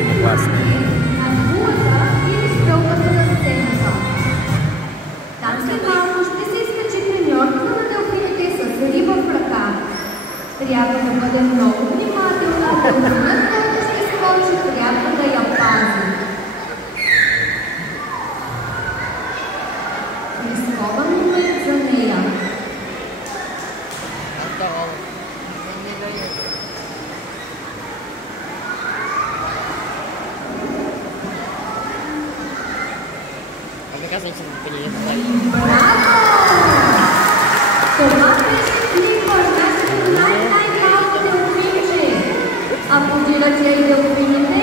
последний классный. Там след малко ще се изкачи треньорката на делфините с риба в ръка. Трябва да бъде много внимателна, делфинът, който ще скочи, трябва да я пази. Рискован момент за нея. Браво! Това беше Клипър, нашето най-малко делфинче. Аплодират я и делфините.